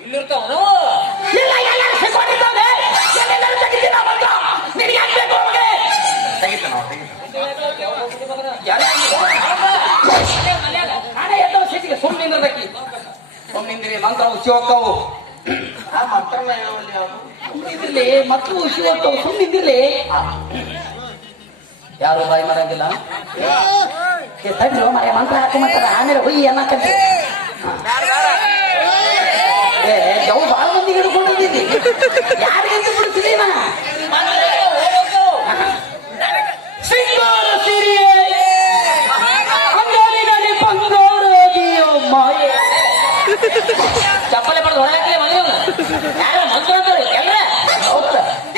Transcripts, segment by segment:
ಇಲ್ಲಿರ್ತಾವನು ಮಂತ್ರ ಉಸಿ ಹೋಗ್ತಾವು ಆ ಮಂತ್ರನ ಹೇಳುವಲ್ಲಿ ಮಕ್ಕಳು ಉಸಿ ಹೋಗ್ತಾವು ಯಾರು ಬಾಯಿ ಮಾಡಂಗಿಲ್ಲ? ಏ ತಡ್ರಿ ಮರ ಮಂತ್ರ ಮಾಡ್ತಾರೆ ಆಮೇಲೆ ಹುಯ್ಯ ಅನ್ನಕ್ಕಂತೆ ಜವ್ ಬಾಳ ಮಂದಿ ಹಿಡ್ಕೊಂಡಿದ್ದೀನಿ ಯಾರಿಗಂತ ಬಿಡ್ತೀನಿ ನಾ? ಸಿಂಗಾರ ಸಿರಿಯೇ ಅಂಗಾಲಿನಲ್ಲಿ ಬಂಗಾರದಿಯೋ ಮಾಯೆ. ಚಪ್ಪಲೆ ಪಡೆದು ಹೊರಗಾಕಲಿ ಮನೆಯವ್ರು ಯಾರು ಎಲ್ರ?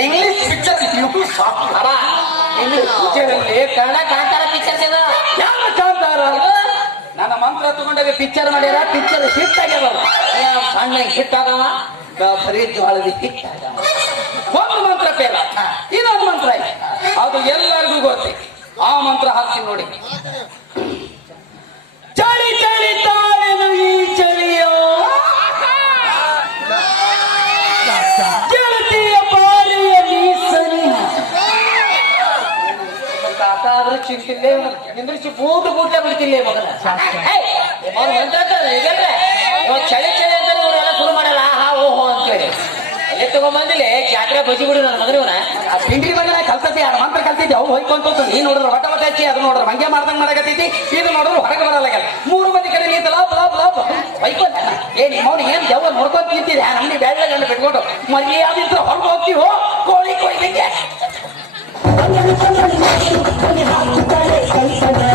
ಇಂಗ್ಲಿಷ್ ಪಿಕ್ಚರ್ ಇಂಗ್ಲಿಷ್ ಪಿಕ್ಚರಲ್ಲಿ ಕನ್ನಡ ತಗೊಂಡಾಗ ಪಿಕ್ಚರ್ ಮಾಡ್ಯಾರ ಪಿಕ್ಚರ್ ಹಿಟ್ ಆಗ್ಯಾವ. ಸಣ್ಣ ಆಗವ. ಬರೀ ಜ್ವಾಳದಿ ಹಿಟ್ ಆಗವ. ಒಂದು ಮಂತ್ರ ಬೇಡ ಇನ್ನೊಂದು ಮಂತ್ರ ಅದು ಎಲ್ಲರಿಗೂ ಗೊತ್ತೆ. ಆ ಮಂತ್ರ ಹಾಕಿ ನೋಡಿ. ಚಳಿ ಚಳಿ ತಾಳೆನು ಈ ಚಳಿಯೋ. ಗೆಳತಿಯ ಬಾರಿಯ ನೀ ಸರಿ ಆದ್ರೆ ಚಿಂತಿಲ್ಲೇ, ನಿಂದ್ರಿಸಿ ಬೂಟು ಬೂಟ ಬಿಡ್ತಿಲ್ಲೇ ಮಗನ. ಅವ್ರು ಅಂತಾರೆ ಈಗೆಲ್ರೆ ಚಳಿ ಚಳಿ ಅಂತ ಇವರೆಲ್ಲ ಶುರು ಮಾಡಲ್ಲ ಹಾ ಓಹೋ ಅಂತೇಳಿ ಎಲ್ಲಿ ತಗೊಂಬಂದಿಲ್ಲ ಜಾತ್ರೆ ಬಜಿ ಬಿಡು ನನ್ನ ಮಗನಿವನ. ಆ ಪಿಂಡ್ರಿ ಬಂದ್ರೆ ಕಲ್ತತಿ ಯಾರ ಮಂತ್ರ ಕಲ್ತಿದ್ದೆ ಅವು ಹೋಯ್ಕೊಂತ ನೀ ನೋಡಿದ್ರೆ ಹೊಟ್ಟೆ ಹೊಟ್ಟೆ ಹಚ್ಚಿ, ಅದು ನೋಡ್ರ ಮಂಗೆ ಮಾಡ್ದಂಗ್ ಮಾಡಕತ್ತೈತಿ, ಇದು ನೋಡಿದ್ರು ಹೊರಗೆ ಬರಲ್ಲ ಮೂರು ಮಂದಿ ಕಡೆ ನಿಂತಲ್ಲ ಬ್ಲಾ ಲಾಭ ಬೈಕೊಂತ ಏ ಅವ್ನು ಏನ್ ಜವ ನೋಡ್ಕೊಂತ ನಿಂತಿದೆ? ನಮ್ಗೆ ಬೇಡ ಗಂಡ ಬಿಟ್ಕೊಂಡು ಮರ್ಯಾದಿದ್ರೆ ಹೊರಗೆ ಹೋಗ್ತೀವೋ? ಕೋಳಿ ಕೊಯ್ಲಿಕ್ಕೆ? ಕಲ್ಪನೆ